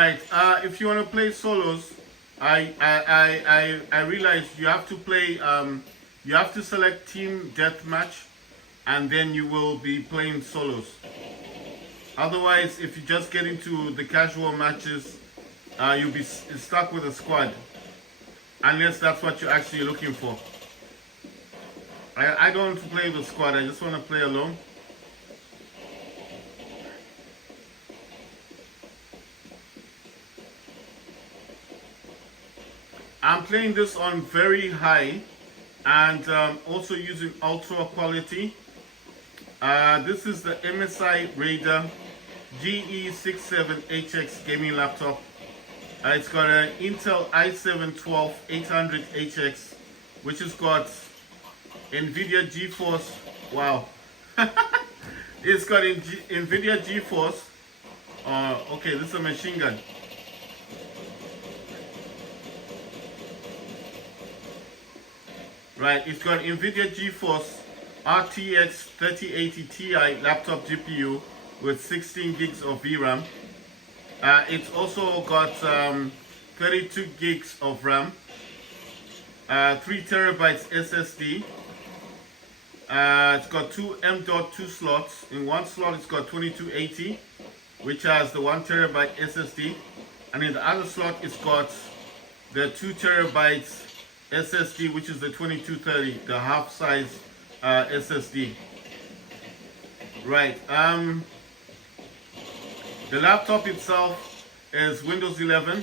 Right. If you want to play solos, I realized you have to play. You have to select team deathmatch, and then you will be playing solos. Otherwise, if you just get into the casual matches, you'll be stuck with a squad, unless that's what you're actually looking for. I don't want to play with a squad. I just want to play alone. I'm playing this on very high and also using ultra quality. This is the MSI Raider GE67HX gaming laptop. It's got an Intel i7-12800HX, which has got NVIDIA GeForce. Wow. It's got NVIDIA GeForce. Okay, this is a machine gun. Right, it's got NVIDIA GeForce RTX 3080 Ti laptop GPU with 16 gigs of VRAM. It's also got 32 gigs of RAM, 3 terabytes SSD. It's got two M.2 slots. In one slot, it's got 2280, which has the 1 terabyte SSD, and in the other slot, it's got the 2 terabytes SSD, which is the 2230, the half size SSD. Right. The laptop itself is Windows 11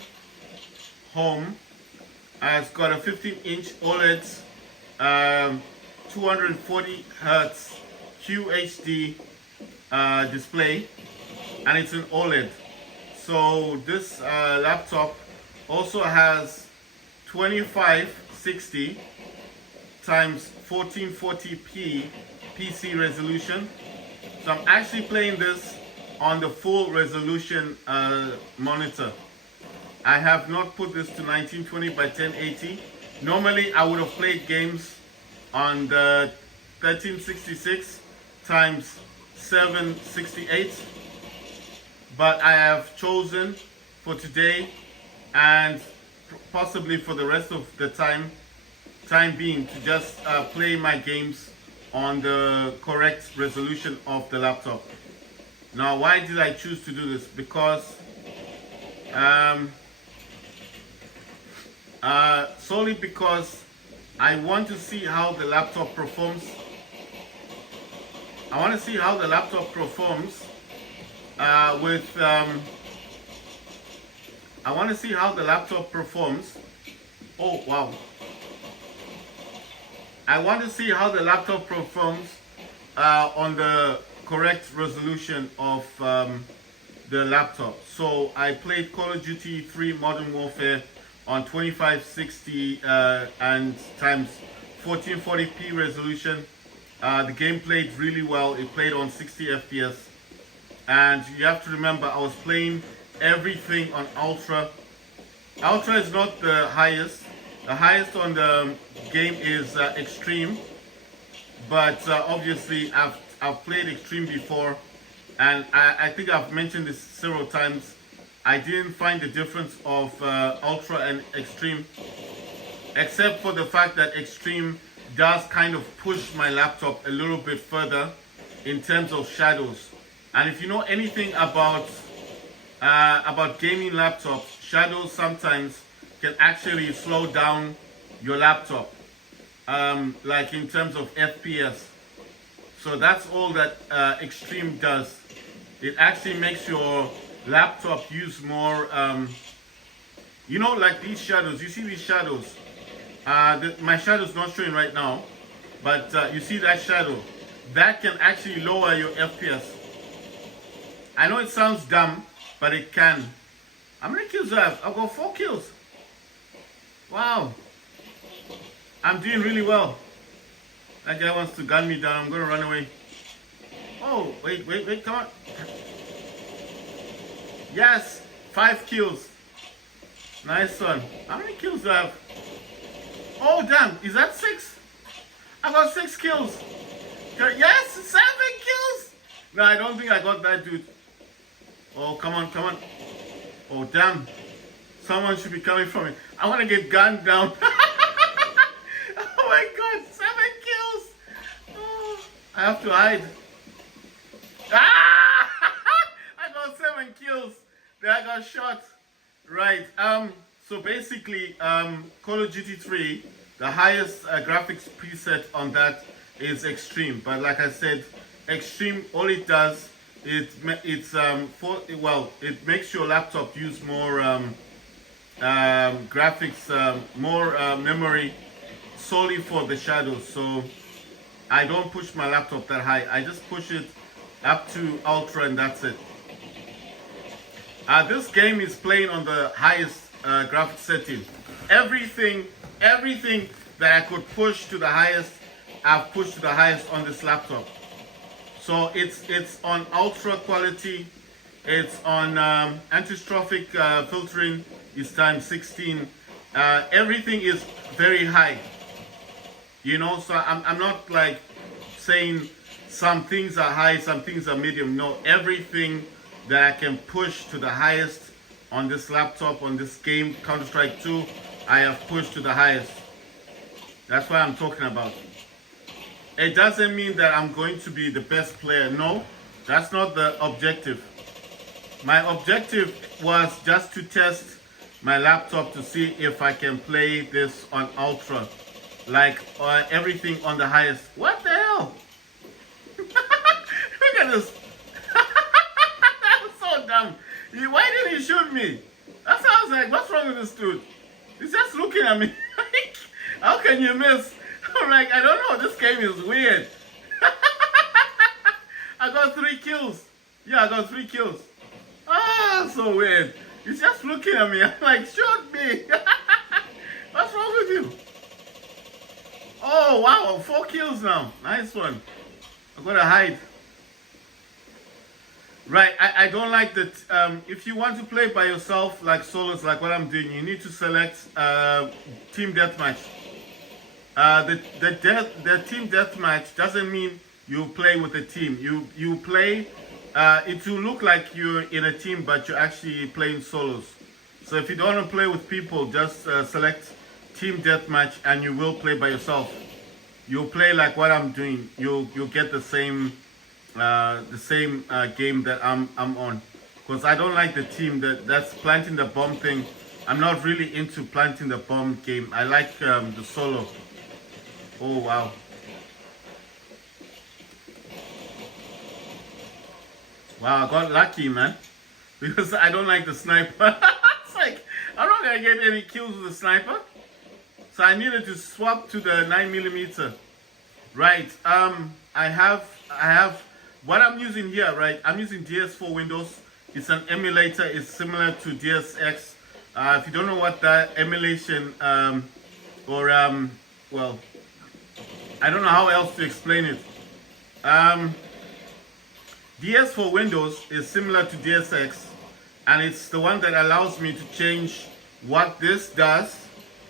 Home. It's got a 15-inch OLED, 240 Hz QHD display, and it's an OLED. So this laptop also has 2560 times 1440p PC resolution. So I'm actually playing this on the full resolution monitor. I have not put this to 1920 by 1080. Normally I would have played games on the 1366 times 768, but I have chosen for today and possibly for the rest of the time being to just play my games on the correct resolution of the laptop. Now, why did I choose to do this? Because solely because I want to see how the laptop performs. I want to see how the laptop performs with I want to see how the laptop performs. Oh, wow. I want to see how the laptop performs on the correct resolution of the laptop. So I played Call of Duty 3 Modern Warfare on 2560 and times 1440p resolution. The game played really well. It played on 60 FPS. And you have to remember, I was playing everything on ultra. Ultra is not the highest. The highest on the game is extreme, but obviously I've played extreme before, and I think I've mentioned this several times. I didn't find the difference of ultra and extreme, except for the fact that extreme does kind of push my laptop a little bit further in terms of shadows. And if you know anything about gaming laptops, shadows sometimes can actually slow down your laptop, like in terms of FPS. So that's all that extreme does. It actually makes your laptop use more, you know, like these shadows. You see these shadows? My shadow's not showing right now, but you see that shadow? That can actually lower your FPS. I know it sounds dumb, but it can. How many kills do I have? I've got 4 kills. Wow. I'm doing really well. That guy wants to gun me down. I'm going to run away. Oh, wait, come on. Yes, 5 kills. Nice one. How many kills do I have? Oh, damn. Is that 6? I got 6 kills. Yes, 7 kills. No, I don't think I got that dude. Oh, come on. Oh damn! Someone should be coming from me. I want to get gunned down. Oh my God! 7 kills. Oh, I have to hide. Ah! I got 7 kills. Then I got shot. Right. So basically, Call of Duty 3, the highest graphics preset on that is extreme. But like I said, extreme, all it does is it makes your laptop use more graphics, more memory solely for the shadows. So I don't push my laptop that high. I just push it up to ultra and that's it. This game is playing on the highest graphics setting. Everything that I could push to the highest, I've pushed to the highest on this laptop. So it's on ultra quality. It's on anti-strophic filtering is times 16. Everything is very high. You know, so I'm not like saying some things are high, some things are medium. No, everything that I can push to the highest on this laptop, on this game, Counter-Strike 2, I have pushed to the highest. That's what I'm talking about. It doesn't mean that I'm going to be the best player. No, that's not the objective. My objective was just to test my laptop to see if I can play this on ultra. Like everything on the highest. What the hell? Look at this. That's so dumb. Why didn't he shoot me? That's how I was like, what's wrong with this dude? He's just looking at me. How can you miss? I'm like, I don't know. This game is weird. I got 3 kills. Yeah, I got 3 kills. Ah, so weird. He's just looking at me. I'm like, shoot me. What's wrong with you? Oh, wow. 4 kills now. Nice one. I gotta hide. Right, I don't like that. If you want to play by yourself, like solos, like what I'm doing, you need to select team deathmatch. The team deathmatch doesn't mean you play with a team. You play. It will look like you're in a team, but you're actually playing solos. So if you don't want to play with people, just select team deathmatch, and you will play by yourself. You'll play like what I'm doing. You'll get the same game that I'm on, because I don't like the team that's planting the bomb thing. I'm not really into planting the bomb game. I like the solo. Oh wow. Wow, I got lucky, man, because I don't like the sniper. It's like I'm not gonna get any kills with the sniper, so I needed to swap to the 9mm. Right. I have what I'm using here, right? I'm using DS4 Windows. It's an emulator. It's similar to DSX. If you don't know what that emulation, well, I don't know how else to explain it. DS4 Windows is similar to DSX, and it's the one that allows me to change what this does,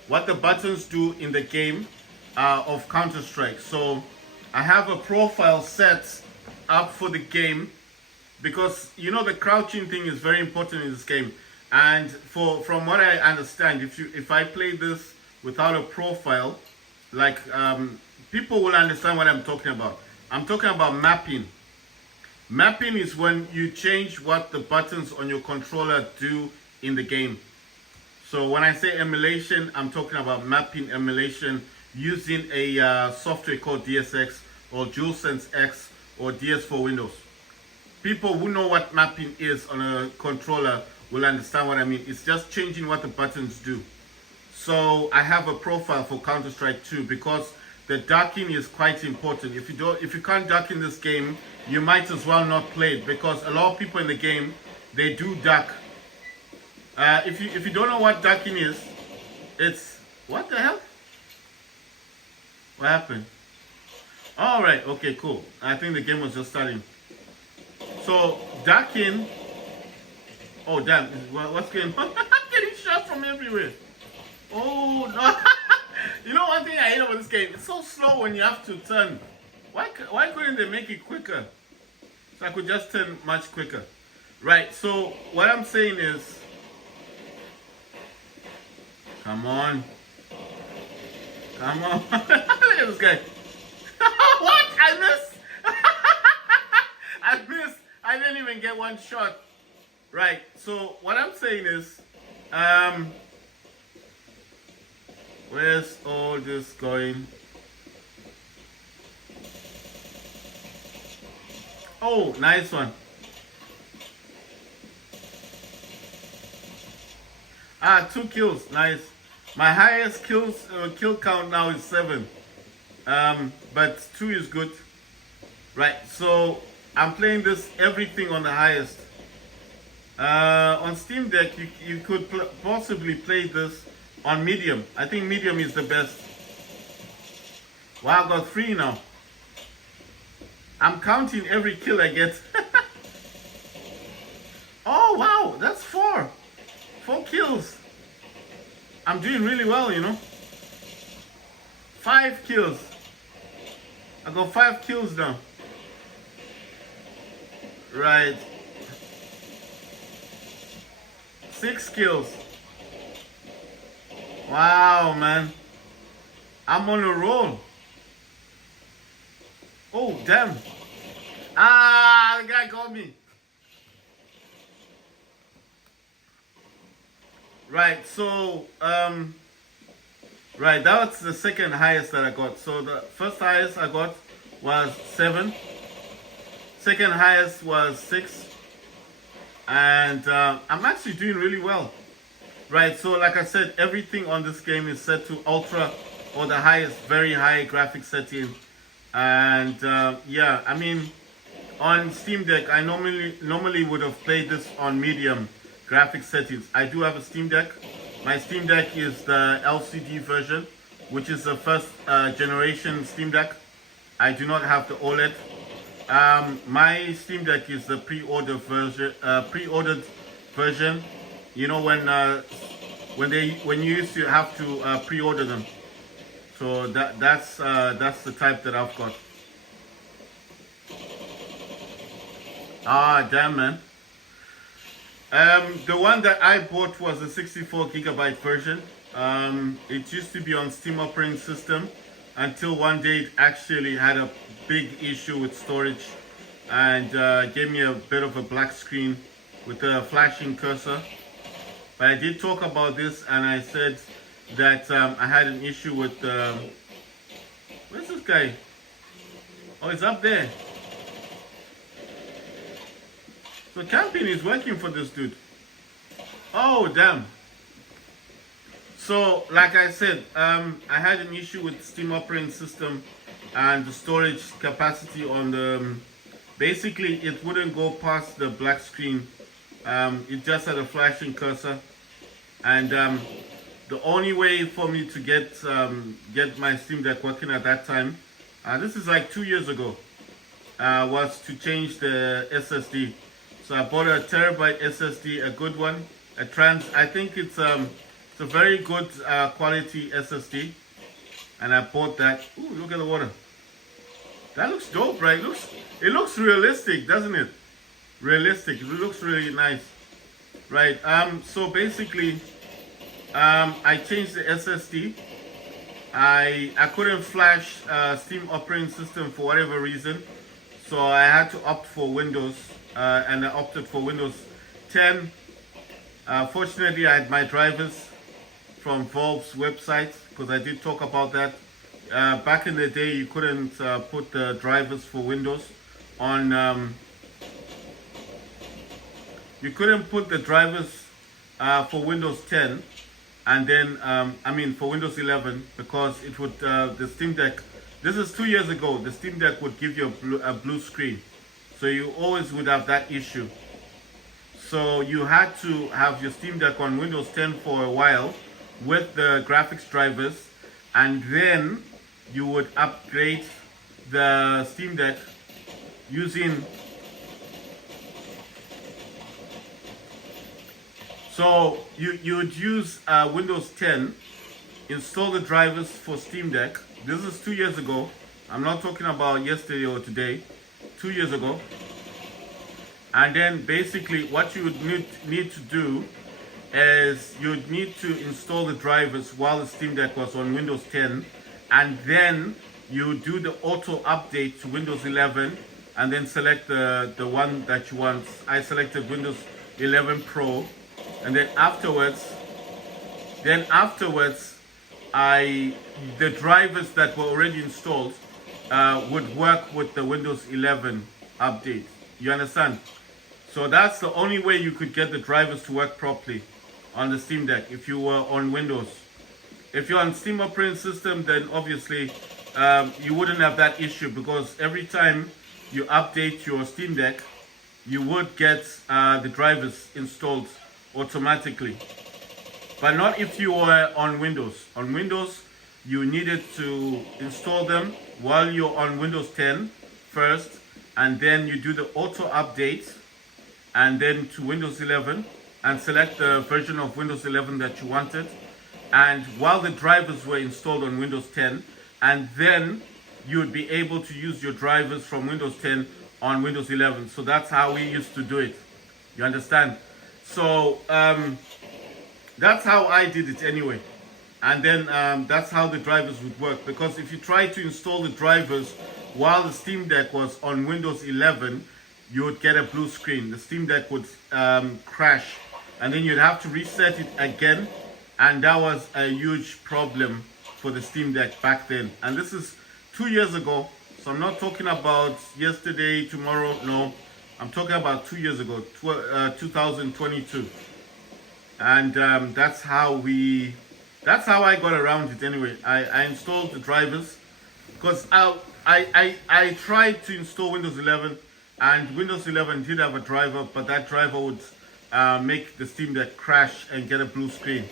what the buttons do in the game of Counter-Strike. So I have a profile set up for the game, because you know the crouching thing is very important in this game. And from what I understand, if I play this without a profile, like people will understand what I'm talking about. I'm talking about mapping. Mapping is when you change what the buttons on your controller do in the game. So when I say emulation, I'm talking about mapping emulation using a software called DSX or DualSense X or DS4 Windows. People who know what mapping is on a controller will understand what I mean. It's just changing what the buttons do. So I have a profile for Counter-Strike 2 because the docking is quite important. If you can't dock in this game, you might as well not play it, because a lot of people in the game, they do dock. If you don't know what docking is, it's what the hell? What happened? All right, okay, cool. I think the game was just starting. So docking. Oh damn! What's going on? I'm getting shot from everywhere. Oh no! You know one thing I hate about this game? It's so slow when you have to turn. Why couldn't they make it quicker? So I could just turn much quicker. Right. So what I'm saying is, Come on. Come on. Look at this guy. What? I missed. I missed. I didn't even get one shot. Right. So what I'm saying is, where's all this going? Oh, nice one. Ah, 2 kills. Nice. My highest kill count now is 7. But 2 is good. Right. So I'm playing this everything on the highest. On Steam Deck, you could possibly play this on medium. I think medium is the best. Wow, I got 3 now. I'm counting every kill I get. Oh wow, that's 4. 4 kills. I'm doing really well, you know. 5 kills. I got 5 kills now. Right. 6 kills. Wow, man. I'm on a roll. Oh, damn. Ah, the guy got me. Right, so, right, that was the second highest that I got. So the first highest I got was 7. Second highest was 6. And I'm actually doing really well. Right, so like I said, everything on this game is set to ultra or the highest, very high graphics setting. And yeah, I mean, on Steam Deck, I normally would have played this on medium graphics settings. I do have a Steam Deck. My Steam Deck is the LCD version, which is the first generation Steam Deck. I do not have the OLED. My Steam Deck is the pre-ordered version. You know, when you used to have to pre-order them. So that's the type that I've got. Ah, damn, man. The one that I bought was a 64 gigabyte version. It used to be on Steam operating system until one day it actually had a big issue with storage and gave me a bit of a black screen with a flashing cursor. But I did talk about this and I said that I had an issue with where's this guy? Oh, he's up there. So camping is working for this dude. Oh, damn. So like I said, I had an issue with Steam operating system and the storage capacity on the basically it wouldn't go past the black screen. It just had a flashing cursor, and the only way for me to get my Steam Deck working at that time, this is like 2 years ago, was to change the SSD. So I bought a terabyte SSD, a good one, I think it's a very good quality SSD, and I bought that. Ooh, look at the water. That looks dope, right? It looks realistic, doesn't it? Realistic. It looks really nice, right? So basically, I changed the SSD. I couldn't flash Steam operating system for whatever reason, so I had to opt for Windows, and I opted for Windows 10. Fortunately, I had my drivers from Valve's website, because I did talk about that. Back in the day, you couldn't put the drivers for Windows on. You couldn't put the drivers for Windows 10, and then for Windows 11, because it would the Steam Deck. This is 2 years ago. The Steam Deck would give you a blue screen, so you always would have that issue. So you had to have your Steam Deck on Windows 10 for a while with the graphics drivers, and then you would upgrade the Steam Deck using. So you would use Windows 10, install the drivers for Steam Deck. This is 2 years ago. I'm not talking about yesterday or today. 2 years ago. And then basically what you would need to do is you'd need to install the drivers while the Steam Deck was on Windows 10, and then you do the auto update to Windows 11, and then select the one that you want. I selected Windows 11 Pro, and then afterwards the drivers that were already installed would work with the Windows 11 update. You understand? So that's the only way you could get the drivers to work properly on the Steam Deck if you were on Windows. If you're on Steam operating system, then obviously you wouldn't have that issue, because every time you update your Steam Deck, you would get the drivers installed automatically. But not if you were on Windows. On Windows, you needed to install them while you're on Windows 10 first, and then you do the auto update, and then to Windows 11, and select the version of Windows 11 that you wanted, and while the drivers were installed on Windows 10, and then you would be able to use your drivers from Windows 10 on Windows 11. So that's how we used to do it. You understand? So that's how I did it anyway. And then that's how the drivers would work. Because if you try to install the drivers while the Steam Deck was on Windows 11, you would get a blue screen. The Steam Deck would crash, and then you'd have to reset it again, and that was a huge problem for the Steam Deck back then. And this is 2 years ago, so I'm not talking about yesterday, tomorrow, no. I'm talking about 2 years ago, 2022. And that's how I got around it anyway. I installed the drivers, because I tried to install Windows 11, and Windows 11 did have a driver, but that driver would make the Steam Deck crash and get a blue screen.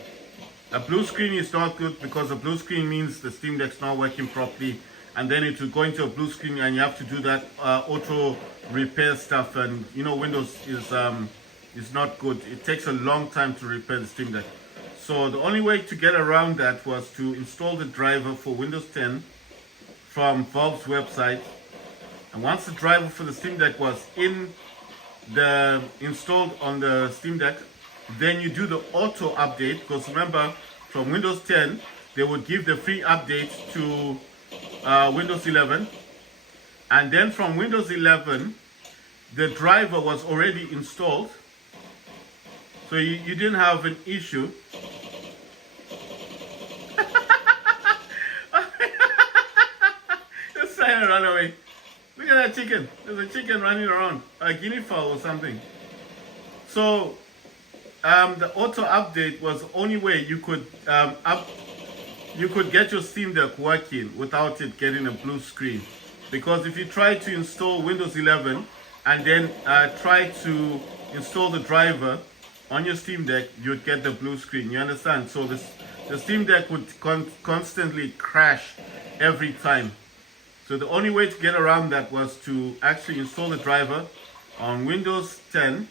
A blue screen is not good, because a blue screen means the Steam Deck's not working properly, and then it will go into a blue screen, and you have to do that auto repair stuff, and you know Windows is not good. It takes a long time to repair the Steam Deck. So the only way to get around that was to install the driver for Windows 10 from Valve's website. And once the driver for the Steam Deck was installed on the Steam Deck, then you do the auto update, because remember, from Windows 10 they would give the free update to Windows 11, and then from Windows 11 the driver was already installed, so you didn't have an issue. Just trying to run away. Look at that chicken. There's a chicken running around, a guinea fowl or something. So the auto update was the only way you could get your Steam Deck working without it getting a blue screen. Because if you try to install Windows 11 and then try to install the driver on your Steam Deck, you'd get the blue screen. You understand? So the Steam Deck would constantly crash every time. So the only way to get around that was to actually install the driver on Windows 10,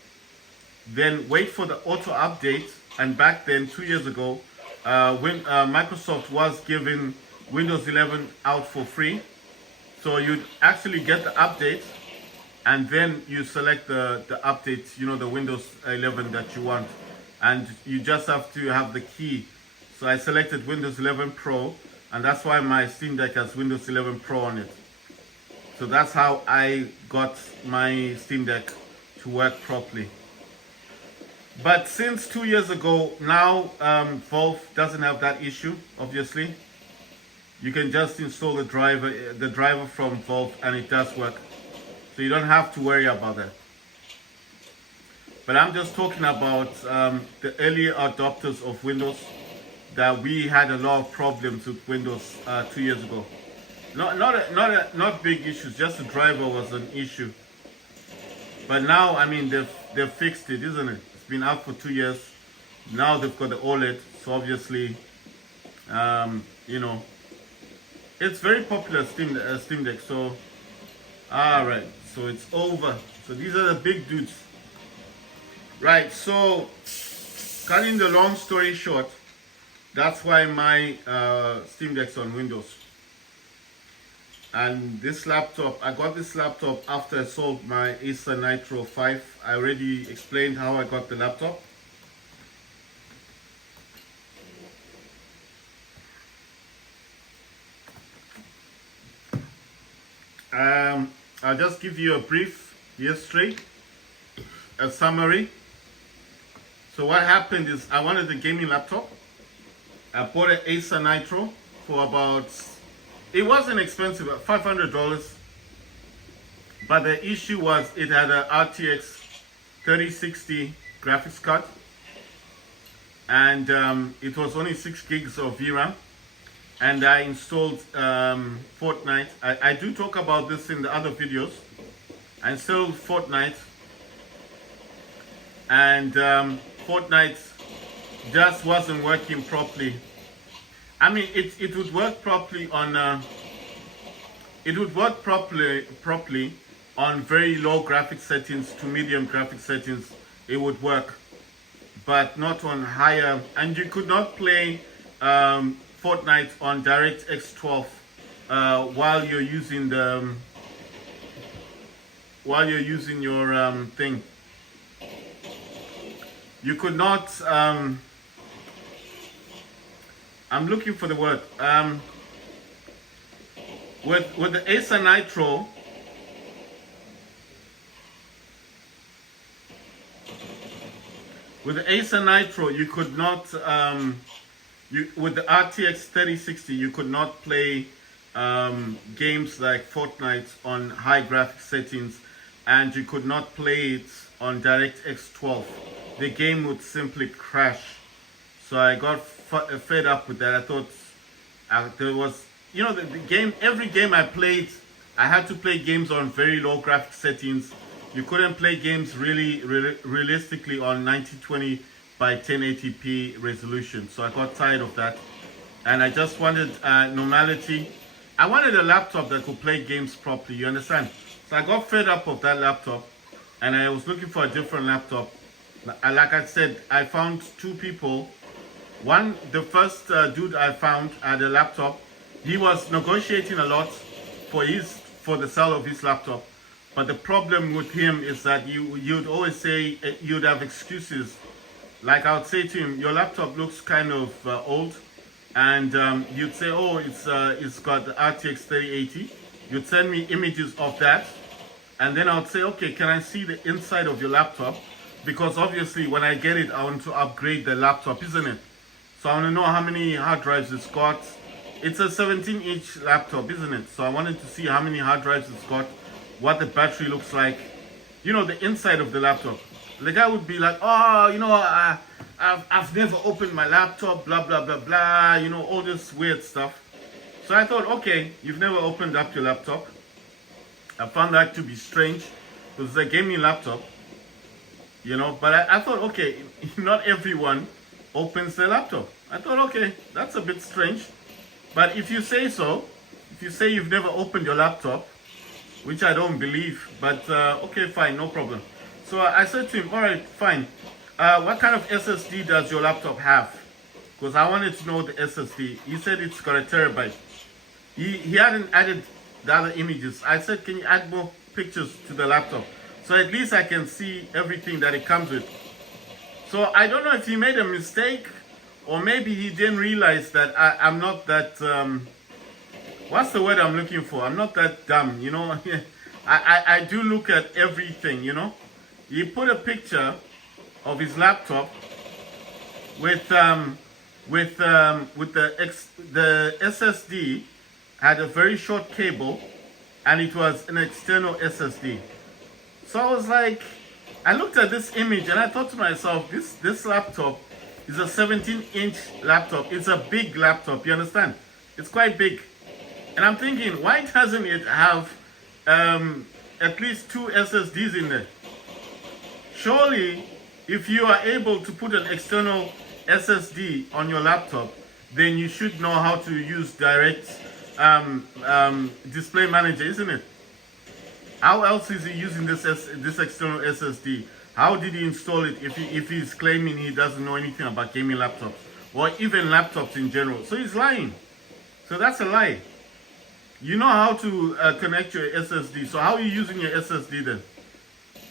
then wait for the auto update. And back then, 2 years ago, when Microsoft was giving Windows 11 out for free, so you'd actually get the update, and then you select the update, you know, the Windows 11 that you want, and you just have to have the key. So I selected Windows 11 Pro, and that's why my Steam Deck has Windows 11 Pro on it. So that's how I got my Steam Deck to work properly. But since 2 years ago, now Valve doesn't have that issue, obviously. You can just install the driver from Valve, and it does work. So you don't have to worry about that. But I'm just talking about the early adopters of Windows, that we had a lot of problems with Windows 2 years ago. Not big issues, just the driver was an issue. But now, I mean, they've fixed it, isn't it? It's been out for 2 years. Now they've got the OLED, so obviously, you know, it's very popular Steam Deck. So, all right, so it's over. So these are the big dudes. Right, so cutting the long story short, that's why my Steam Deck's on Windows. And this laptop, I got this laptop after I sold my Acer Nitro 5. I already explained how I got the laptop. I'll just give you a brief history, a summary. So what happened is I wanted a gaming laptop. I bought an Acer Nitro for about, it wasn't expensive, $500. But the issue was it had a RTX 3060 graphics card. And it was only 6 gigs of VRAM. And I installed Fortnite. I do talk about this in the other videos. I installed Fortnite. And Fortnite just wasn't working properly. I mean, it would work properly on properly on very low graphic settings to medium graphic settings. It would work, but not on higher. And you could not play Fortnite on DirectX 12 while you're using your thing. You could not. I'm looking for the word. With the Acer Nitro, you could not. With the RTX 3060, you could not play games like Fortnite on high graphic settings, and you could not play it on DirectX 12. The game would simply crash. So I got fed up with that. I thought there was, the game. Every game I played, I had to play games on very low graphic settings. You couldn't play games realistically on 1920 by 1080p resolution. So I got tired of that, and I just wanted normality. I wanted a laptop that could play games properly. You understand? So I got fed up of that laptop, and I was looking for a different laptop. Like I said, I found two people. One, the first dude I found had a laptop. He was negotiating a lot for the sale of his laptop. But the problem with him is that you'd always say, you'd have excuses. Like I would say to him, your laptop looks kind of old. And you'd say, oh, it's got the RTX 3080. You'd send me images of that. And then I would say, okay, can I see the inside of your laptop? Because obviously when I get it, I want to upgrade the laptop, isn't it? So I want to know how many hard drives it's got. It's a 17-inch laptop, isn't it? So I wanted to see how many hard drives it's got, what the battery looks like, the inside of the laptop. The guy would be like, oh, I've never opened my laptop, blah, blah, blah, blah, all this weird stuff. So I thought, okay, you've never opened up your laptop. I found that to be strange because it's a gaming laptop, but I thought, okay, not everyone opens their laptop. I thought, okay, that's a bit strange. But if you say so, if you say you've never opened your laptop, which I don't believe, but okay, fine, no problem. So I said to him, all right, fine. What kind of SSD does your laptop have? Because I wanted to know the SSD. He said it's got a terabyte. He hadn't added the other images. I said, can you add more pictures to the laptop? So at least I can see everything that it comes with. So I don't know if he made a mistake, or maybe he didn't realize that I'm not that, what's the word I'm looking for? I'm not that dumb, I do look at everything, He put a picture of his laptop with the SSD had a very short cable, and it was an external SSD. So I was like, I looked at this image and I thought to myself, this laptop is a 17-inch laptop. It's a big laptop, you understand? It's quite big. And I'm thinking, why doesn't it have at least 2 SSDs in there? Surely, if you are able to put an external SSD on your laptop, then you should know how to use direct display manager, isn't it? How else is he using this external SSD? How did he install it if he's claiming he doesn't know anything about gaming laptops or even laptops in general? So he's lying. So that's a lie. You know how to connect your SSD. So how are you using your SSD then?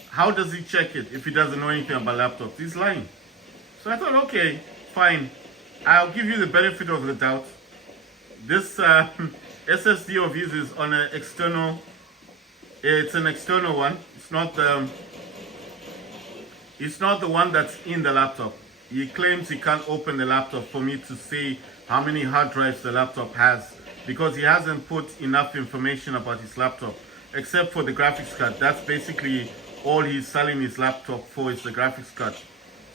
How does he check it if he doesn't know anything about laptops? He's lying. So I thought, okay, fine. I'll give you the benefit of the doubt. This SSD of his is on an external It's an external one. It's not the one that's in the laptop. He claims he can't open the laptop for me to see how many hard drives the laptop has because he hasn't put enough information about his laptop except for the graphics card. That's basically all he's selling his laptop for is the graphics card.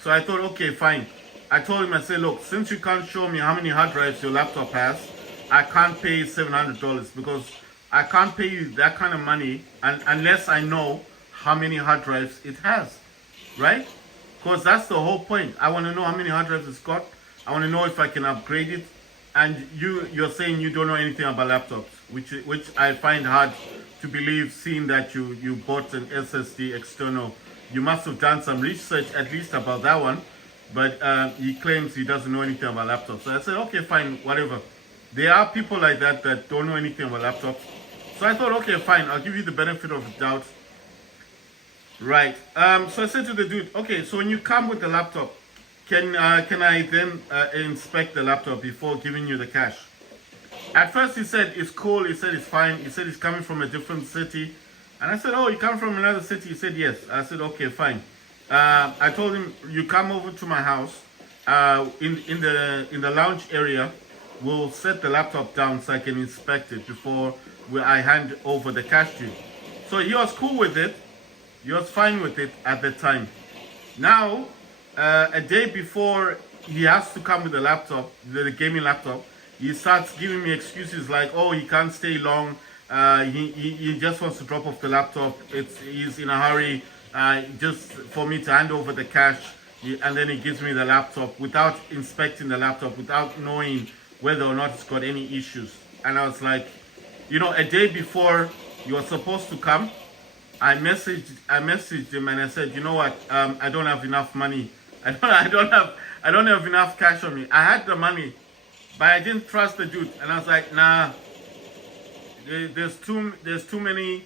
So I thought, okay, fine. I told him, I said, look, since you can't show me how many hard drives your laptop has, I can't pay $700 because I can't pay you that kind of money unless I know how many hard drives it has, right? Because that's the whole point. I want to know how many hard drives it's got. I want to know if I can upgrade it. And you're saying you don't know anything about laptops, which I find hard to believe, seeing that you bought an SSD external. You must have done some research at least about that one. But he claims he doesn't know anything about laptops. So I said, okay, fine, whatever. There are people like that that don't know anything about laptops. So I thought, okay, fine, I'll give you the benefit of the doubt. Right. So I said to the dude, okay, so when you come with the laptop, can I then inspect the laptop before giving you the cash? At first he said it's cool, he said it's fine, he said he's coming from a different city. And I said, oh, you come from another city? He said, yes. I said, okay, fine. I told him, you come over to my house, in the lounge area, we'll set the laptop down so I can inspect it before I hand over the cash to you. So he was cool with it. He was fine with it at the time. Now, a day before he has to come with the laptop, the gaming laptop, he starts giving me excuses like, oh, he can't stay long. He just wants to drop off the laptop. He's in a hurry just for me to hand over the cash. And then he gives me the laptop without inspecting the laptop, without knowing whether or not it's got any issues. And I was like, you know, a day before you were supposed to come, I messaged him and I said, you know what, I don't have enough money. I don't have enough cash on me. I had the money, but I didn't trust the dude. And I was like, nah, there's too many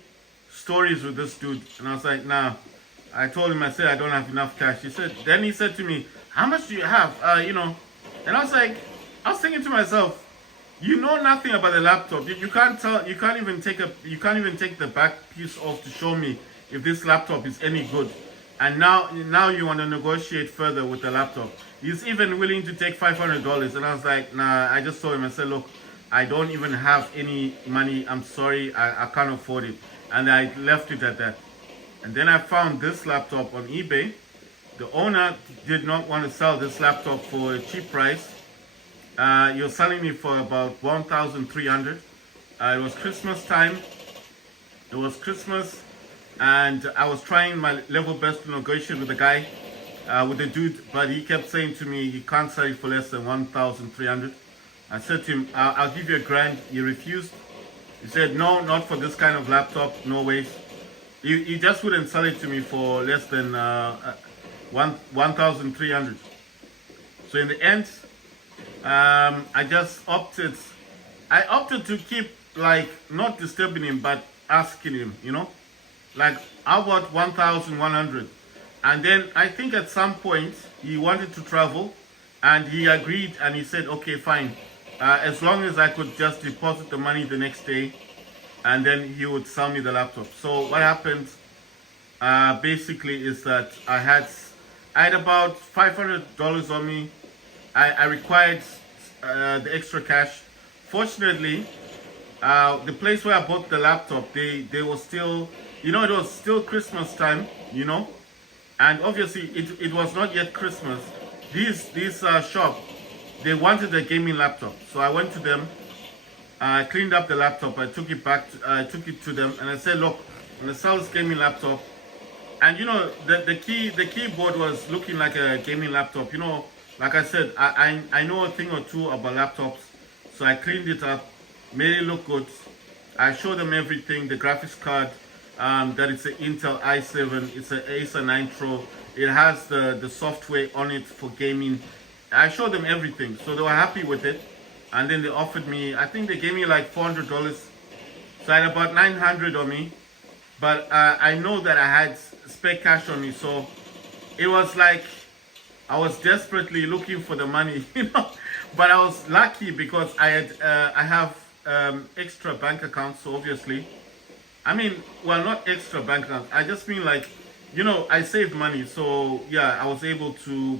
stories with this dude. And I was like, nah. I told him, I said, I don't have enough cash. Then he said to me, how much do you have? You know, and I was thinking to myself, you know nothing about the laptop. You can't even take the back piece off to show me if this laptop is any good. And now you want to negotiate further with the laptop. He's even willing to take $500. And I was like, nah, I just told him, I said, look, I don't even have any money. I'm sorry, I can't afford it. And I left it at that. And then I found this laptop on eBay. The owner did not want to sell this laptop for a cheap price. You're selling it for about $1,300. It was Christmas time. It was Christmas, and I was trying my level best to negotiate with the guy, with the dude, but he kept saying to me he can't sell it for less than $1,300. I said to him, I'll give you $1,000. He refused. He said, no, not for this kind of laptop, no ways. He just wouldn't sell it to me for less than $1,300. So in the end, I opted to keep, like, not disturbing him, but asking him, you know, like, how about 1,100? And then I think at some point he wanted to travel, and he agreed, and he said, okay, fine, as long as I could just deposit the money the next day, and then he would sell me the laptop. So what happened basically is that I had about $500 on me. I required the extra cash. Fortunately, the place where I bought the laptop, they were still, you know, it was still Christmas time, you know, and obviously it was not yet Christmas. This shop, they wanted a gaming laptop, so I went to them. I cleaned up the laptop. I took it to them, and I said, look, I'm gonna sell this gaming laptop. And you know, the keyboard was looking like a gaming laptop. You know, like I said, I know a thing or two about laptops, so I cleaned it up, made it look good. I showed them everything, the graphics card, that it's an Intel i7, it's an Acer Nitro, it has the software on it for gaming. I showed them everything, so they were happy with it. And then they offered me, I think they gave me like $400. So I had about $900 on me. But I know that I had spare cash on me, so it was like I was desperately looking for the money, you know. But I was lucky because I have extra bank accounts, so obviously I mean, well, not extra bank account. I just mean like, you know, I saved money, so yeah, I was able to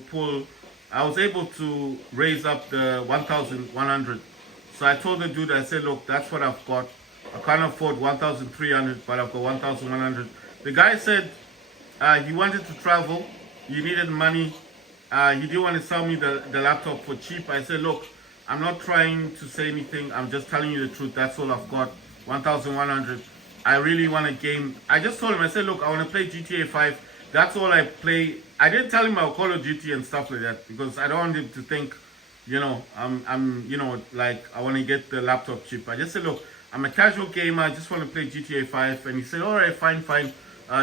raise up the 1,100. So I told the dude, I said, look, that's what I've got. I can't afford 1,300, but I've got 1,100. The guy said he wanted to travel, he needed money, he didn't want to sell me the laptop for cheap. I said, look, I'm not trying to say anything. I'm just telling you the truth. That's all I've got. 1,100. I really want a game. I just told him, I said, look, I want to play GTA 5. That's all I play. I didn't tell him I'll Call of Duty and stuff like that because I don't want him to think, you know, you know, like I want to get the laptop cheap. I just said, look, I'm a casual gamer. I just want to play GTA 5. And he said, all right, fine, fine.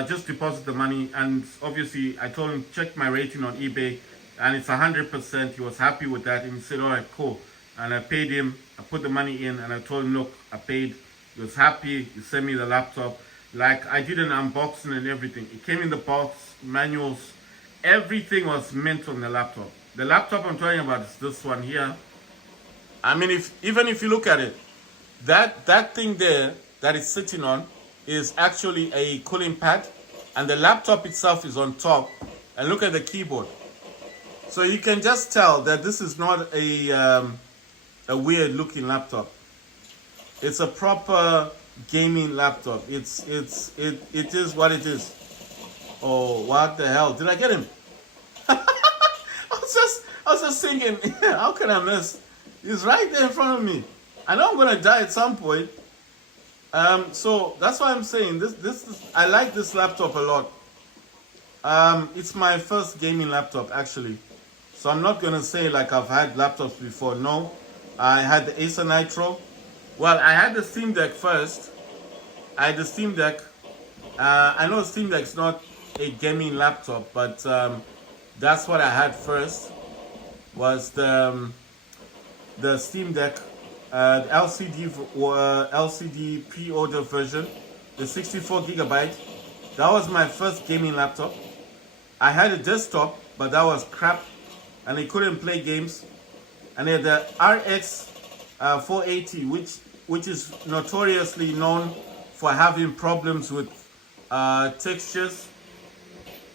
Just deposit the money. And obviously, I told him, check my rating on eBay. And it's 100%. He was happy with that. And he said, all right, cool. And I paid him. I put the money in. And I told him, look, I paid. He was happy. He sent me the laptop. Like, I did an unboxing and everything. It came in the box, manuals. Everything was mint on the laptop. The laptop I'm talking about is this one here. I mean, even if you look at it, that thing there that it's sitting on is actually a cooling pad, and the laptop itself is on top. And look at the keyboard. So you can just tell that this is not a weird looking laptop. It's a proper gaming laptop. It is what it is. Oh, what the hell? Did I get him? I was just thinking, how can I miss? He's right there in front of me. I know I'm gonna die at some point. So that's why I'm saying I like this laptop a lot. It's my first gaming laptop actually. So I'm not gonna say like I've had laptops before. No, I had the Acer Nitro. Well, I had the Steam Deck first. I had the Steam Deck. I know Steam Deck's not a gaming laptop, but that's what I had first. Was the Steam Deck, the LCD pre-order version, the 64 gigabyte. That was my first gaming laptop. I had a desktop, but that was crap, and I couldn't play games. And I had the RX 480, which is notoriously known for having problems with textures,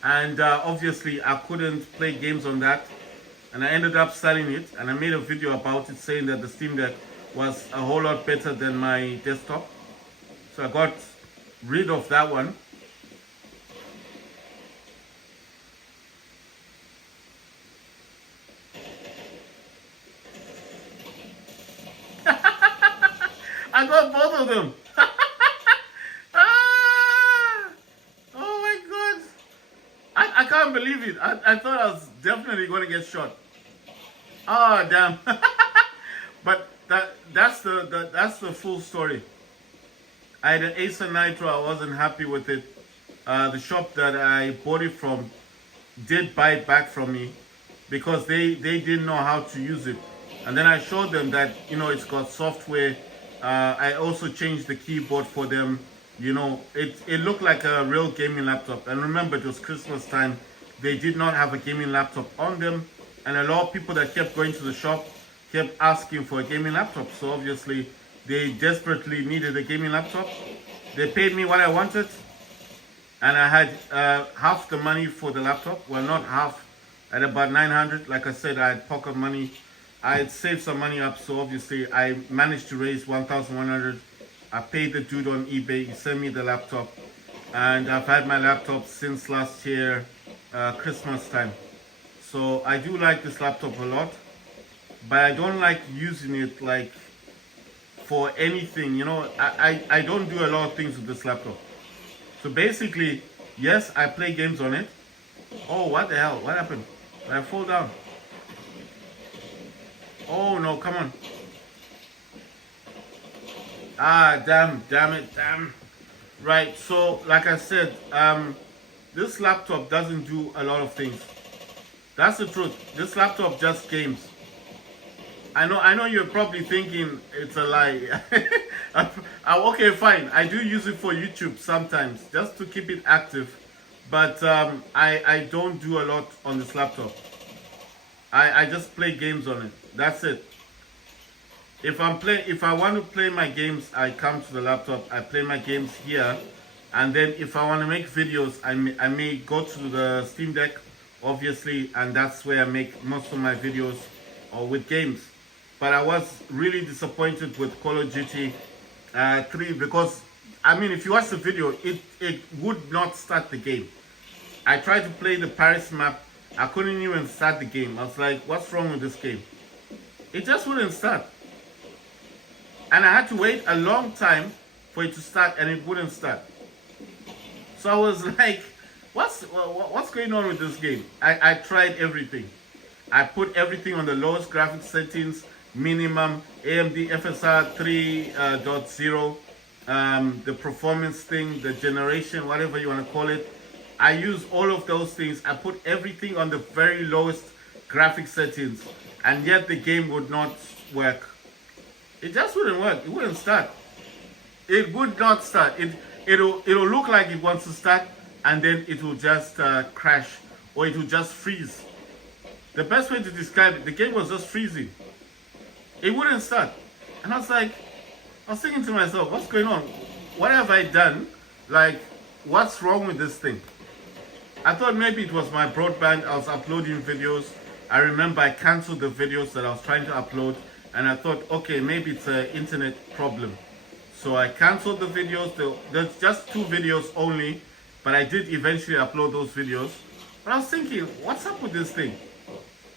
and obviously I couldn't play games on that, and I ended up selling it, and I made a video about it saying that the Steam Deck was a whole lot better than my desktop. So I got rid of that one. I got both of them. Oh my god. I can't believe it. I thought I was definitely going to get shot. Oh damn. But that's the full story. I had an Acer Nitro. I wasn't happy with it. The shop that I bought it from did buy it back from me because they didn't know how to use it. And then I showed them that, you know, it's got software. I also changed the keyboard for them. You know, it looked like a real gaming laptop. And remember, it was Christmas time. They did not have a gaming laptop on them. And a lot of people that kept going to the shop kept asking for a gaming laptop. So obviously, they desperately needed a gaming laptop. They paid me what I wanted. And I had half the money for the laptop. Well, not half. At about 900. Like I said, I had pocket money. I had saved some money up, so obviously I managed to raise 1,100. I paid the dude on eBay. He sent me the laptop, and I've had my laptop since last year, Christmas time. So I do like this laptop a lot, but I don't like using it like for anything. You know, I don't do a lot of things with this laptop. So basically, yes, I play games on it. Oh, what the hell? What happened? Did I fall down? Oh no, come on. Ah, damn it, damn. Right, so like I said, this laptop doesn't do a lot of things. That's the truth. This laptop just games. I know you're probably thinking it's a lie. Okay, fine. I do use it for YouTube sometimes, just to keep it active. But I don't do a lot on this laptop. I just play games on it. That's it. If I want to play my games, I come to the laptop. I play my games here, and then if I want to make videos, I may go to the Steam Deck, obviously, and that's where I make most of my videos, or with games. But I was really disappointed with Call of Duty 3 because, I mean, if you watch the video, it would not start the game. I tried to play the Paris map. I couldn't even start the game. I was like, what's wrong with this game? It just wouldn't start. And I had to wait a long time for it to start, and it wouldn't start. So I was like, what's going on with this game? I tried everything. I put everything on the lowest graphics settings, minimum, AMD FSR 3.0, the performance thing, the generation, whatever you want to call it. I use all of those things. I put everything on the very lowest graphic settings, and yet the game would not work. It just wouldn't work. It wouldn't start. It would not start. It'll look like it wants to start, and then it will just crash, or it will just freeze. The best way to describe it, the game was just freezing. It wouldn't start. And I was thinking to myself, what's going on? What have I done? Like, what's wrong with this thing? I thought maybe it was my broadband. I was uploading videos. I remember I canceled the videos that I was trying to upload, and I thought, okay, maybe it's an internet problem. So I canceled the videos. There's just 2 videos only, but I did eventually upload those videos. But I was thinking, what's up with this thing?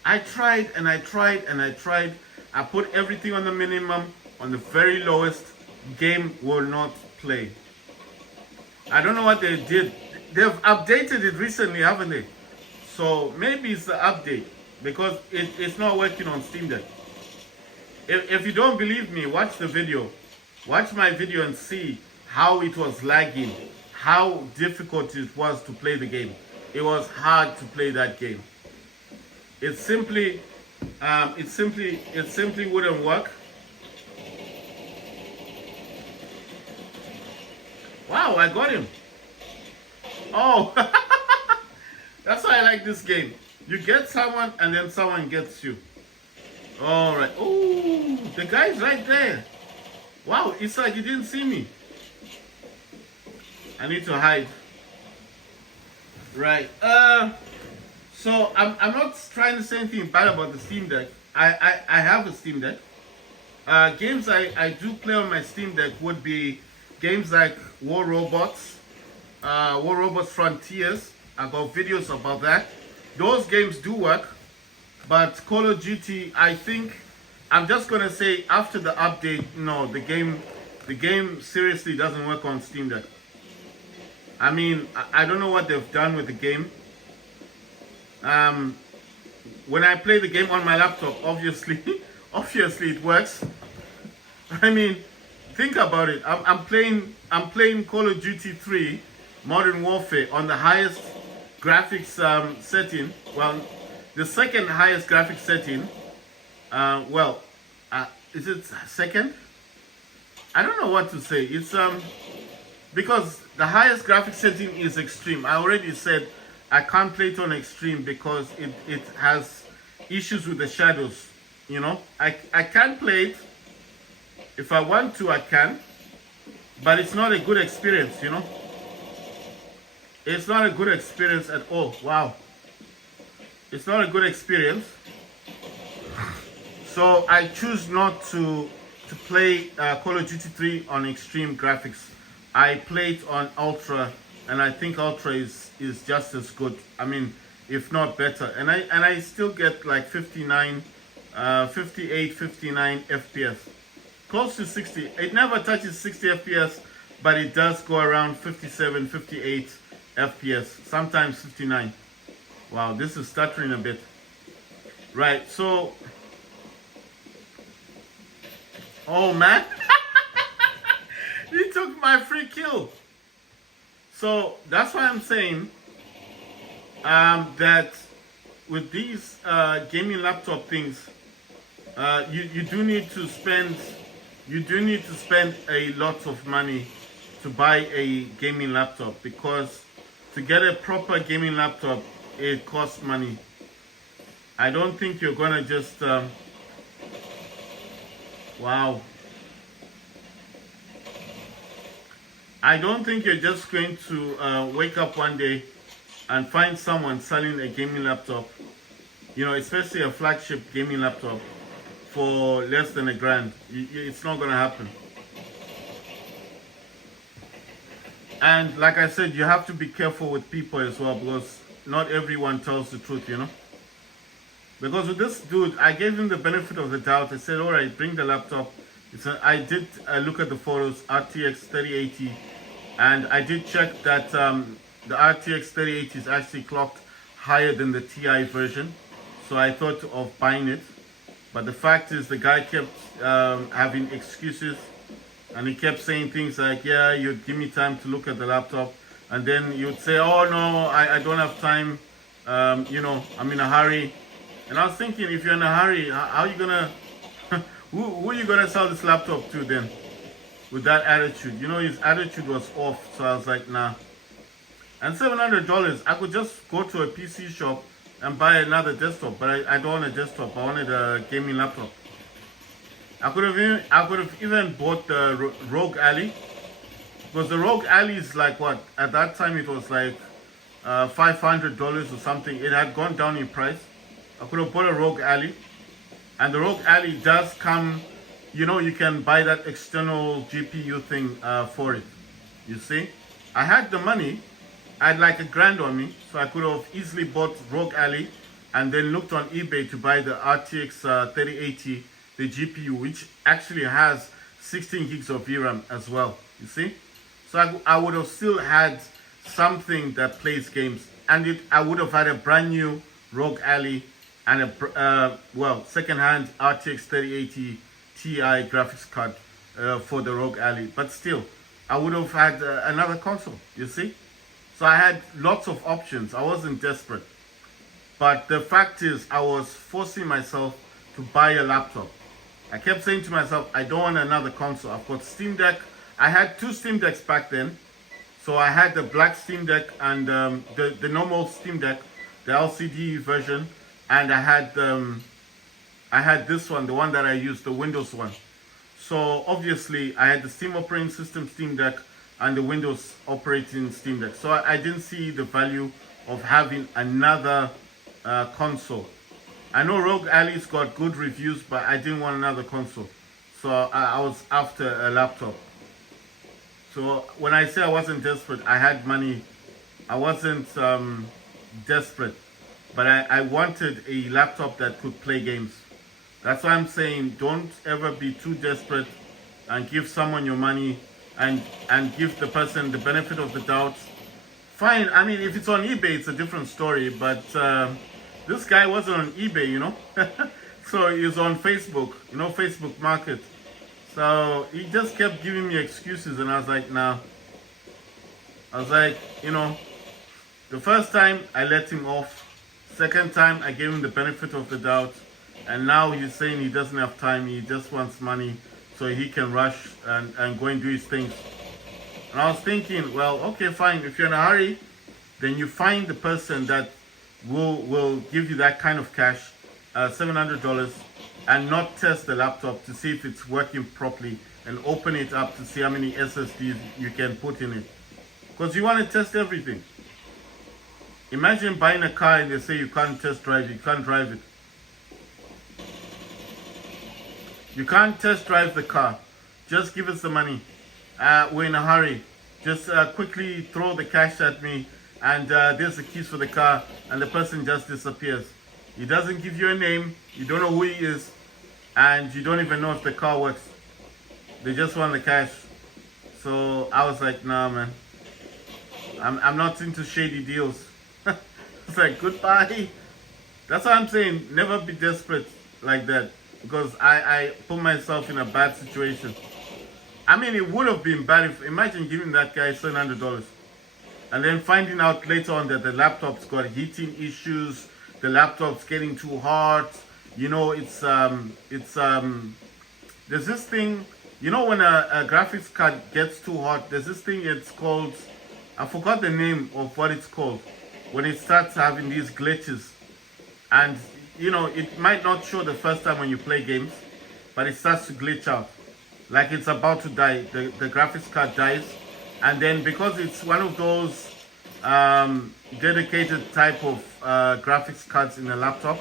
I tried and I tried and I tried. I put everything on the minimum, on the very lowest. Game will not play. I don't know what they did. They've updated it recently, haven't they? So maybe it's the update, because it's not working on Steam Deck. If you don't believe me, watch the video. Watch my video and see how it was lagging, how difficult it was to play the game. It was hard to play that game. It simply wouldn't work. Wow, I got him. Oh, that's why I like this game. You get someone and then someone gets you. All right. Oh, the guy's right there. Wow, it's like he didn't see me. I need to hide. Right. So I'm not trying to say anything bad about the Steam Deck. I have a Steam Deck. Games I do play on my Steam Deck would be games like War Robots Frontiers. I got videos about that. Those games do work, but Call of Duty, I think, I'm just gonna say after the update, no, the game seriously doesn't work on Steam Deck. I mean, I don't know what they've done with the game. When I play the game on my laptop, obviously it works. I mean, think about it. I'm playing Call of Duty 3 Modern Warfare on the highest graphics setting. Well, the second highest graphics setting. Is it second? I don't know what to say. It's because the highest graphics setting is extreme. I already said I can't play it on extreme because it has issues with the shadows. You know, I can play it. If I want to, I can, but it's not a good experience, you know. It's not a good experience at all. Wow. It's not a good experience. So I choose not to play Call of Duty 3 on extreme graphics. I play it on ultra, and I think ultra is just as good. I mean, if not better. And I still get like 58, 59 FPS. Close to 60. It never touches 60 FPS, but it does go around 57, 58 FPS, sometimes 59. Wow, this is stuttering a bit. Right, so... Oh, man. He took my free kill. So, that's why I'm saying that with these gaming laptop things, you do need to spend a lot of money to buy a gaming laptop, because to get a proper gaming laptop, it costs money. I don't think you're gonna just Wow. I don't think you're just going to wake up one day and find someone selling a gaming laptop, you know, especially a flagship gaming laptop, for less than $1,000. It's not going to happen. And like I said, you have to be careful with people as well, because not everyone tells the truth, you know. Because with this dude, I gave him the benefit of the doubt. I said, all right, bring the laptop. I did look at the photos, RTX 3080, and I did check that the RTX 3080 is actually clocked higher than the TI version. So I thought of buying it. But the fact is, the guy kept having excuses, and he kept saying things like, yeah, you'd give me time to look at the laptop. And then you'd say, oh no, I don't have time. You know, I'm in a hurry. And I was thinking, if you're in a hurry, how are you gonna, who are you gonna sell this laptop to then? With that attitude, you know, his attitude was off. So I was like, nah. And $700, I could just go to a PC shop and buy another desktop. But I don't want a desktop. I wanted a gaming laptop. I could have even bought the Rogue Ally, because the Rogue Ally is like, what, at that time it was like $500 or something. It had gone down in price. I could have bought a Rogue Ally, and the Rogue Ally does come, you know, you can buy that external GPU thing for it. You see, I had the money, I had like $1,000 on me, so I could have easily bought Rogue Ally and then looked on eBay to buy the RTX 3080, the GPU, which actually has 16 gigs of VRAM as well. You see, so I would have still had something that plays games, and I would have had a brand new Rogue Ally and a second-hand RTX 3080 Ti graphics card for the Rogue Ally. But still, I would have had another console, you see. So I had lots of options. I wasn't desperate. But the fact is, I was forcing myself to buy a laptop. I kept saying to myself, I don't want another console. I've got Steam Deck. I had 2 Steam Decks back then. So I had the black Steam Deck and the normal Steam Deck, the LCD version. And I had this one, the one that I used, the Windows one. So obviously I had the Steam operating system Steam Deck and the Windows operating Steam Deck. So I didn't see the value of having another console. I know Rogue Ally's got good reviews, but I didn't want another console. So I was after a laptop. So when I say I wasn't desperate, I had money. I wasn't desperate. But I wanted a laptop that could play games. That's why I'm saying, don't ever be too desperate and give someone your money and give the person the benefit of the doubt. Fine, I mean, if it's on eBay, it's a different story. But this guy wasn't on eBay, you know. So he was on Facebook, you know, Facebook Market. So he just kept giving me excuses, and I was like, nah. I was like, you know, the first time I let him off. Second time, I gave him the benefit of the doubt, and now he's saying he doesn't have time, he just wants money so he can rush and go and do his things. And I was thinking, well, okay, fine, if you're in a hurry, then you find the person that will give you that kind of cash, $700, and not test the laptop to see if it's working properly, and open it up to see how many SSDs you can put in it. Because you want to test everything. Imagine buying a car and they say you can't test drive it, you can't drive it. You can't test drive the car. Just give us the money. We're in a hurry. Just quickly throw the cash at me, and there's the keys for the car, and the person just disappears. He doesn't give you a name, you don't know who he is, and you don't even know if the car works. They just want the cash. So I was like, nah, man. I'm not into shady deals. It's like, goodbye. That's what I'm saying. Never be desperate like that, because I put myself in a bad situation. I mean, it would have been bad if, imagine giving that guy $700 and then finding out later on that the laptop's got heating issues, the laptop's getting too hot. You know, there's this thing, you know, when a graphics card gets too hot, there's this thing, it's called, I forgot the name of what it's called, when it starts having these glitches. And you know, it might not show the first time when you play games, but it starts to glitch out. Like it's about to die. The graphics card dies. And then because it's one of those dedicated type of graphics cards in a laptop,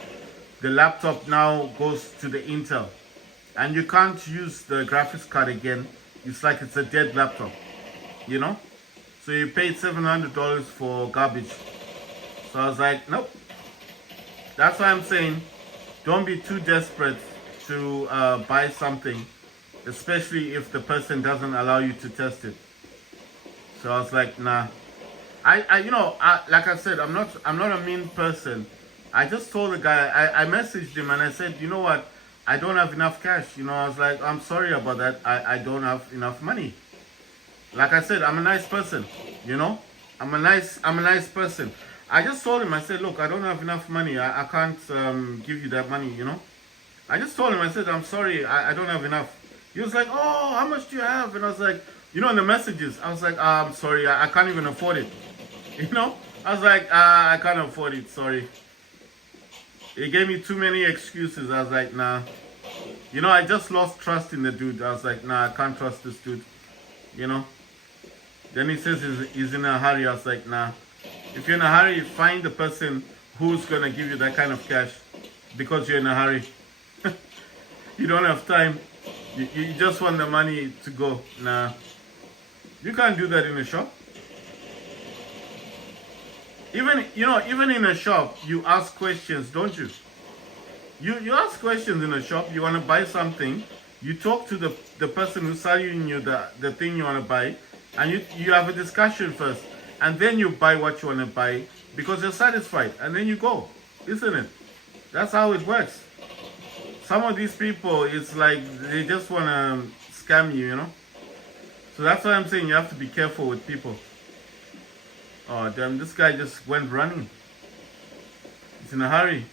the laptop now goes to the Intel. And you can't use the graphics card again. It's like it's a dead laptop, you know? So you paid $700 for garbage. So I was like, nope. That's why I'm saying, don't be too desperate to buy something, especially if the person doesn't allow you to test it. So I was like, nah. Like I said, I'm not a mean person. I just told the guy, I messaged him and I said, you know what? I don't have enough cash. You know, I was like, I'm sorry about that. I don't have enough money. Like I said, I'm a nice person. You know, I'm a nice person. I just told him, I said, look, I don't have enough money. I can't give you that money. You know, I just told him, I said, I'm sorry, I don't have enough. He was like, oh, how much do you have? And I was like, you know, in the messages, I was like, I'm sorry, I can't even afford it. You know, I was like, I can't afford it. Sorry. He gave me too many excuses. I was like, nah. You know, I just lost trust in the dude. I was like, nah, I can't trust this dude. You know. Then he says he's in a hurry. I was like, nah. If you're in a hurry, find the person who's going to give you that kind of cash because you're in a hurry. You don't have time. You just want the money to go. Nah. You can't do that in a shop. Even in a shop, you ask questions, don't you? You ask questions in a shop. You want to buy something. You talk to the person who's selling you the thing you want to buy. And you have a discussion first. And then you buy what you want to buy because you're satisfied. And then you go. Isn't it? That's how it works. Some of these people, it's like they just want to scam you, you know? So that's why I'm saying you have to be careful with people. Oh, damn, this guy just went running. He's in a hurry.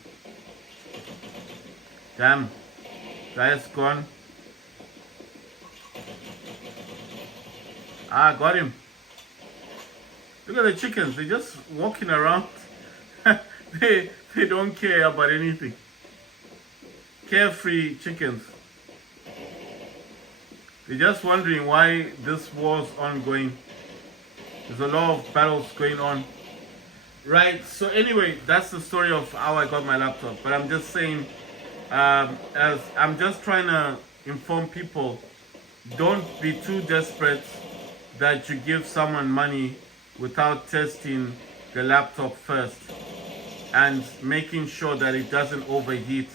Damn, guy is gone. Ah, got him. Look at the chickens, they're just walking around. they don't care about anything. Carefree chickens. They're just wondering why this war's ongoing. There's a lot of battles going on. Right, so anyway, that's the story of how I got my laptop. But I'm just saying, as I'm just trying to inform people, don't be too desperate that you give someone money without testing the laptop first and making sure that it doesn't overheat.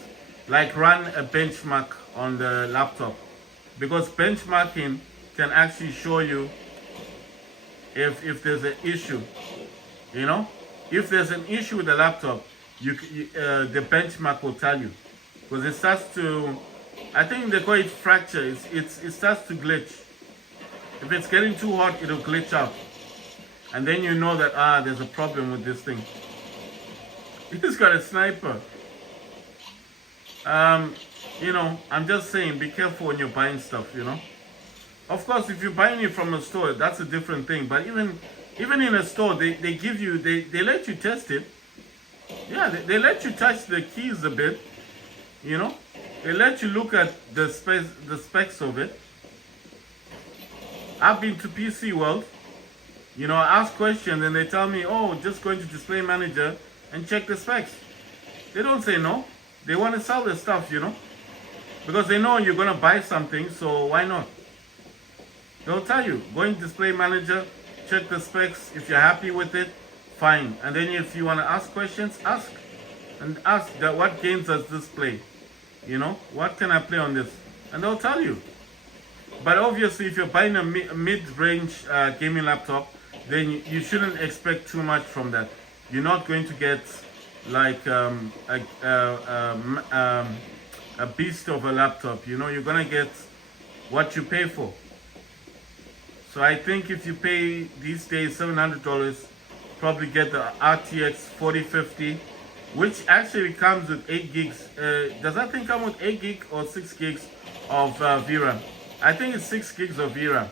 Like run a benchmark on the laptop, because benchmarking can actually show you if there's an issue. You know, if there's an issue with the laptop, the benchmark will tell you, because it starts to, I think they call it fracture. It starts to glitch. If it's getting too hot, it'll glitch out, and then you know that there's a problem with this thing. He's got a sniper. You know, I'm just saying, be careful when you're buying stuff. You know, of course, if you're buying it from a store, that's a different thing. But even in a store, they give you, they let you test it. Yeah, they let you touch the keys a bit. You know, they let you look at the specs of it. I've been to PC World. You know, I ask questions and they tell me, oh, just go into Display Manager and check the specs. They don't say no. They want to sell the stuff, you know, because they know you're going to buy something, so why not? They'll tell you, go in Display Manager, check the specs. If you're happy with it, fine. And then if you want to ask questions, ask. And ask that what games does this play? You know, what can I play on this? And they'll tell you. But obviously, if you're buying a mid-range gaming laptop, then you shouldn't expect too much from that. You're not going to get like a beast of a laptop. You know, you're gonna get what you pay for. So I think if you pay these days $700, probably get the RTX 4050, which actually comes with 8 gigs. Does that thing come with 8 gig or 6 gigs of VRAM? I think it's 6 gigs of VRAM.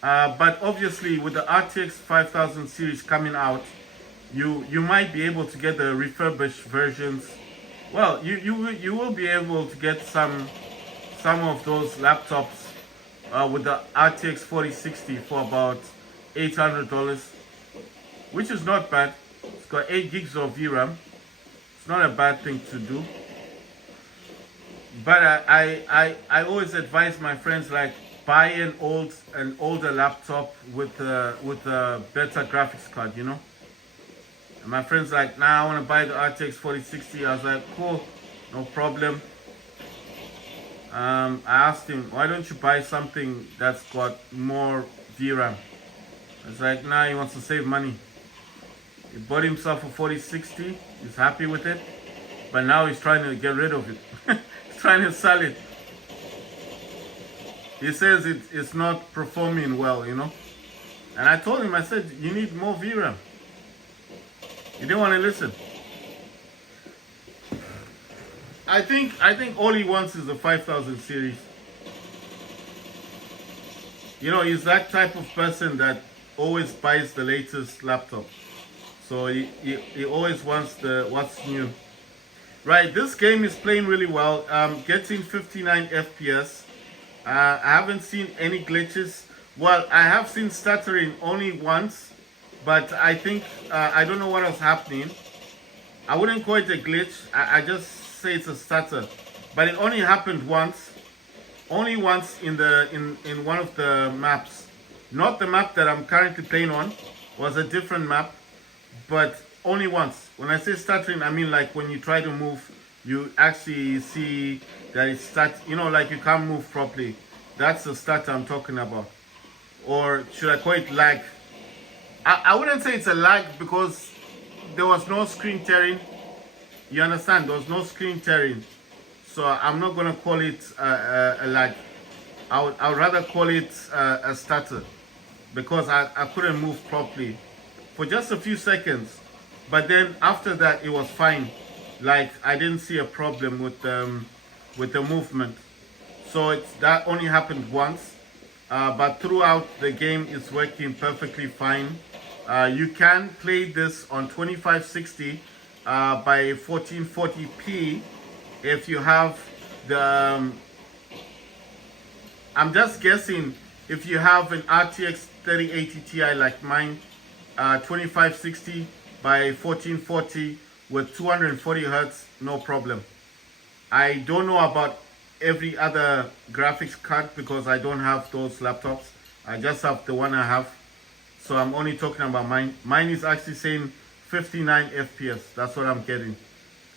But obviously with the RTX 5000 series coming out, you might be able to get the refurbished versions. Well, you will be able to get some some of those laptops with the RTX 4060 for about $800, which is not bad. It's got 8 gigs of VRAM. It's not a bad thing to do. But I always advise my friends, like, buy an older laptop with a better graphics card, you know. And my friend's like, nah, I want to buy the RTX 4060. I was like, cool, no problem. I asked him, why don't you buy something that's got more VRAM? I was like, nah, he wants to save money. He bought himself a 4060. He's happy with it, but now he's trying to get rid of it. He's trying to sell it. He says it's not performing well, you know. And I told him, I said, you need more VRAM. He didn't want to listen. I think all he wants is the 5000 series. You know, he's that type of person that always buys the latest laptop. So he always wants what's new. Right, this game is playing really well. Getting 59 FPS. I haven't seen any glitches. Well, I have seen stuttering only once, but I think I don't know what was happening. I wouldn't call it a glitch. I just say it's a stutter, but it only happened once. Only once in one of the maps. Not the map that I'm currently playing on. Was a different map, but only once. When I say stuttering, I mean like when you try to move, you actually see that it starts, you know, like you can't move properly. That's the stutter I'm talking about. Or should I call it lag? I wouldn't say it's a lag because there was no screen tearing. You understand? There was no screen tearing. So I'm not going to call it a lag. I would rather call it a stutter because I couldn't move properly for just a few seconds. But then after that, it was fine. Like, I didn't see a problem with the movement. So that only happened once. But throughout the game, it's working perfectly fine. You can play this on 2560 by 1440p if you have the... I'm just guessing if you have an RTX 3080 Ti like mine, 2560 by 1440 with 240 Hz, no problem. I don't know about every other graphics card because I don't have those laptops. I just have the one I have. So I'm only talking about mine. Mine is actually saying 59 FPS. That's what I'm getting.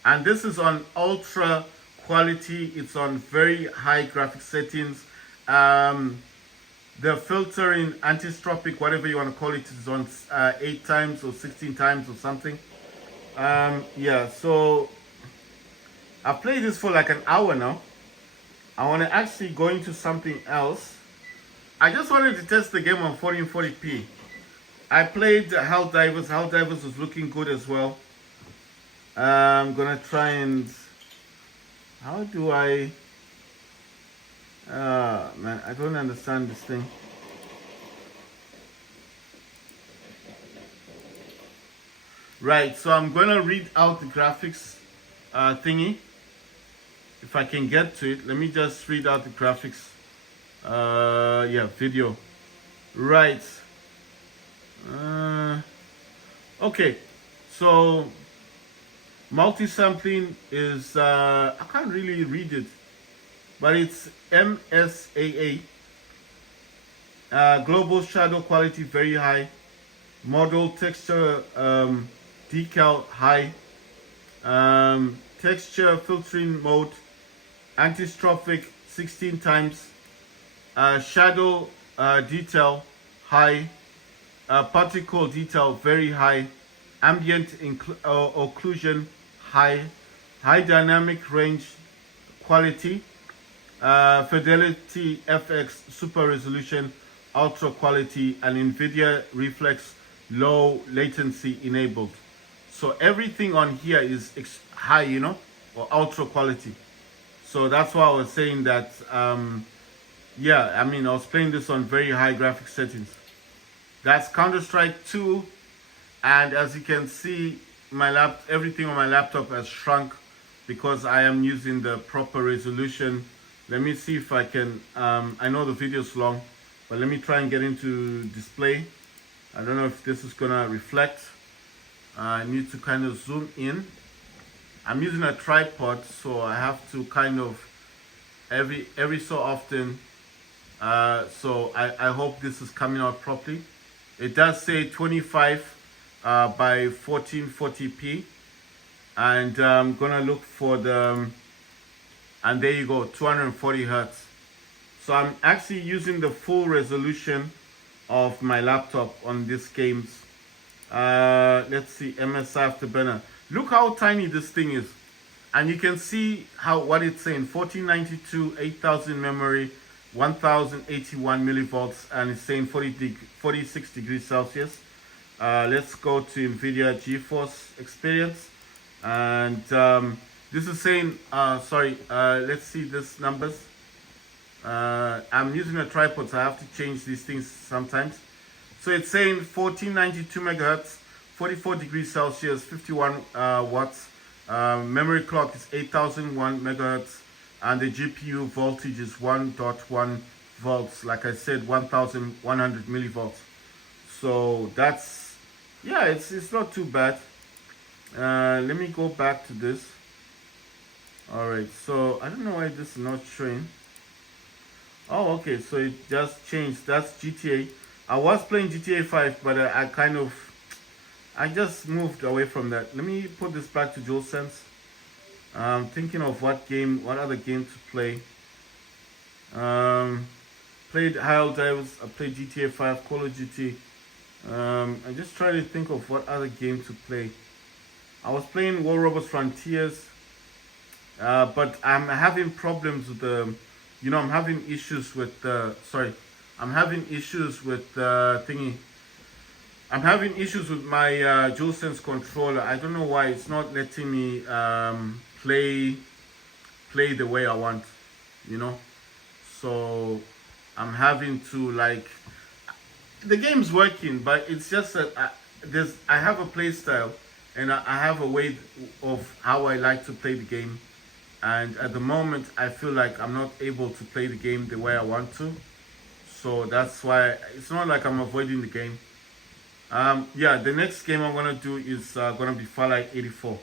And this is on ultra quality. It's on very high graphics settings. The filtering, anti-stropic, whatever you want to call it, is on 8 times or 16 times or something. Yeah, so I've played this for like an hour now. I want to actually go into something else. I just wanted to test the game on 1440p. I played Helldivers. Helldivers was looking good as well. I'm gonna try and... How do I... man, I don't understand this thing. Right, so I'm gonna read out the graphics thingy. If I can get to it, let me just read out the graphics. Yeah, video. Right. Okay, so multi-sampling is I can't really read it, but it's MSAA. Global shadow quality very high. Model texture decal high. Texture filtering mode anti-strophic 16 times. Shadow detail high. Particle detail very high. Ambient occlusion high. High dynamic range quality. Fidelity FX super resolution ultra quality, and NVIDIA reflex low latency enabled. So everything on here is high, you know, or ultra quality. So that's why I was saying that yeah, I mean, I was playing this on very high graphic settings. That's Counter-Strike 2, and as you can see, everything on my laptop has shrunk because I am using the proper resolution Let me see if I can, I know the video is long, but let me try and get into display. I don't know if this is gonna reflect. I need to kind of zoom in. I'm using a tripod, so I have to kind of every so often. So I hope this is coming out properly. It does say 25 by 1440p, and I'm gonna look for the, and there you go, 240 hertz. So I'm actually using the full resolution of my laptop on these games. Let's see, MSI Afterburner. Look how tiny this thing is, and you can see what it's saying: 1492, 8000 memory, 1081 millivolts, and it's saying 46 degrees Celsius. Let's go to NVIDIA GeForce Experience, and this is saying, let's see these numbers. I'm using a tripod, so I have to change these things sometimes. So it's saying 1492 megahertz, 44 degrees Celsius, 51 watts. Memory clock is 8001 megahertz, and the GPU voltage is 1.1 volts. Like I said, 1100 millivolts. So that's, yeah, it's not too bad. Let me go back to this. All right, so I don't know why this is not showing. Oh, okay, so it just changed. That's GTA. I was playing GTA 5, but I just moved away from that. Let me put this back to DualSense. I'm thinking of what other game to play. Played Helldivers, I played GTA 5, Call of Duty. I'm just trying to think of what other game to play. I was playing War Robots Frontiers, but I'm having problems with the, I'm having issues with the, I'm having issues with the thingy. I'm having issues with my DualSense controller. I don't know why it's not letting me play the way I want, So I'm having to, like, the game's working, but it's just that I have a play style, and I have a way of how I like to play the game. And at the moment, I feel like I'm not able to play the game the way I want to. So that's why it's not like I'm avoiding the game. Yeah, the next game I'm gonna do is gonna be Fallout 84.